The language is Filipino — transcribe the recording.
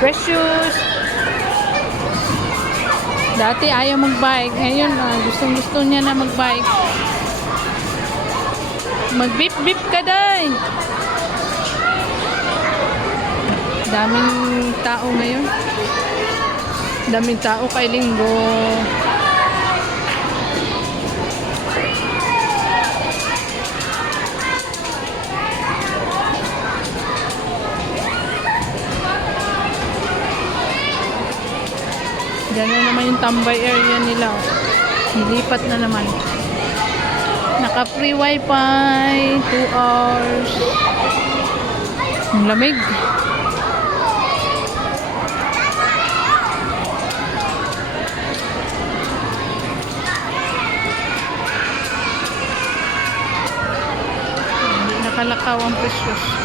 Precious. Dati ayaw mag-bike. Ngayon, gustong-gusto niya na mag-bike. Mag-beep-beep ka, day. Daming tao ngayon. Daming tao kay Linggo. Diyan na naman yung tambay area nila. Nilipat na naman. Naka-free wifi. 2 hours. Ang lamig. Hindi nakalakaw ang Precious.